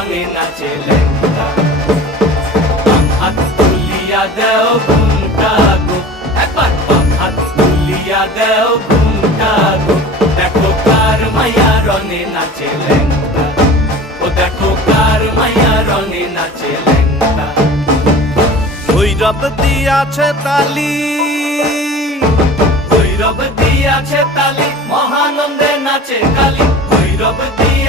রঙে নাচে ল্যাংটা। বাম হাত তুলিয়া দেও ঘুমটা গো, একবার বাম হাত তুলিয়া দেও ঘুমটা গো। দেখো কার মাইয়া রঙে নাচে ল্যাংটা, ও দেখো কার মাইয়া রঙে নাচে ল্যাংটা। ভৈরব দিয়াছে তালি, ভৈরব দিয়াছে তালি, মহানন্দে নাচে কালী। ভৈরব